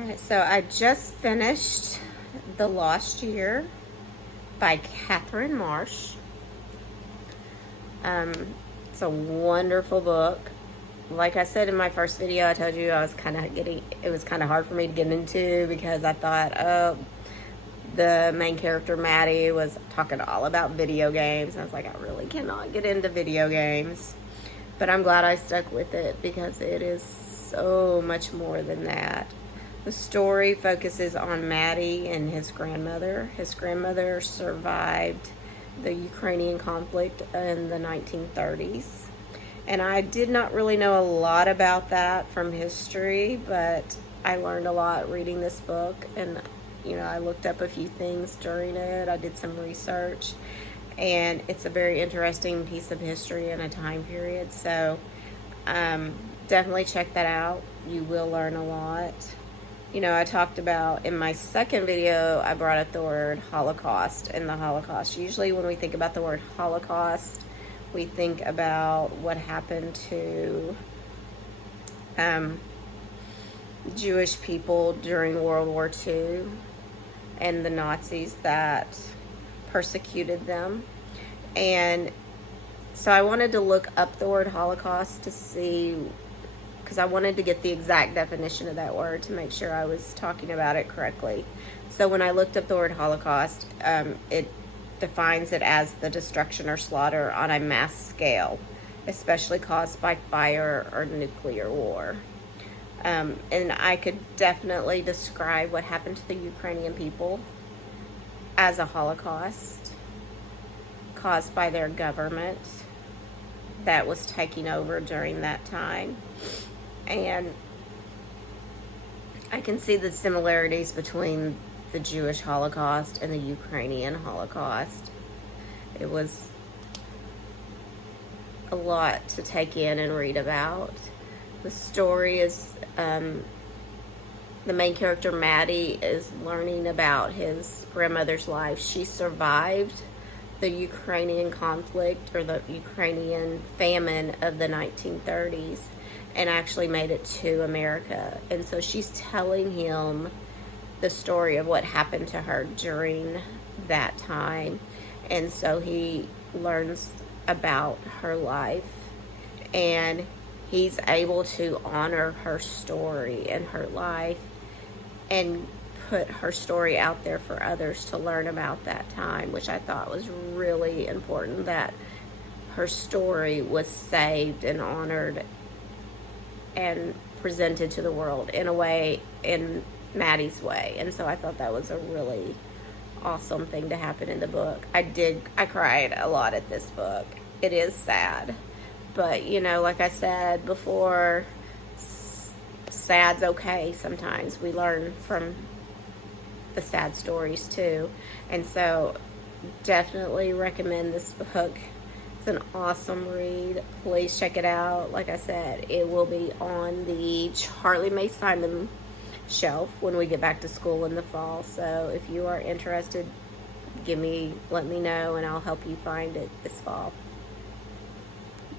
Alright, so I just finished The Lost Year by Katherine Marsh. It's a wonderful book. Like I said in my first video, I told you I was it was kind of hard for me to get into because I thought, oh, the main character, Maddie, was talking all about video games. I was like, I really cannot get into video games. But I'm glad I stuck with it because it is so much more than that. The story focuses on Maddie and his grandmother. His grandmother survived the Ukrainian conflict in the 1930s. And I did not really know a lot about that from history, but I learned a lot reading this book. And, you know, I looked up a few things during it. I did some research. And it's a very interesting piece of history and a time period. So definitely check that out. You will learn a lot. You know, I talked about in my second video, I brought up the word Holocaust and the Holocaust. Usually when we think about the word Holocaust, we think about what happened to Jewish people during World War II and the Nazis that persecuted them. And so I wanted to look up the word Holocaust to see, because I wanted to get the exact definition of that word to make sure I was talking about it correctly. So when I looked up the word Holocaust, it defines it as the destruction or slaughter on a mass scale, especially caused by fire or nuclear war. And I could definitely describe what happened to the Ukrainian people as a Holocaust caused by their government that was taking over during that time. And I can see the similarities between the Jewish Holocaust and the Ukrainian Holocaust. It was a lot to take in and read about. The story is, the main character, Maddie, is learning about his grandmother's life. She survived the Ukrainian conflict or the Ukrainian famine of the 1930s. And actually made it to America. And so she's telling him the story of what happened to her during that time. And so he learns about her life. And he's able to honor her story and her life and put her story out there for others to learn about that time, which I thought was really important, that her story was saved and honored and presented to the world in a way, in Maddie's way. And so I thought that was a really awesome thing to happen in the book. I cried a lot at this book. It is sad, but you know, like I said before, sad's okay sometimes. We learn from the sad stories too. And so definitely recommend this book. It's an awesome read. Please check it out. Like I said, it will be on the Charlie Mae Simon shelf when we get back to school in the fall. So if you are interested, let me know and I'll help you find it this fall.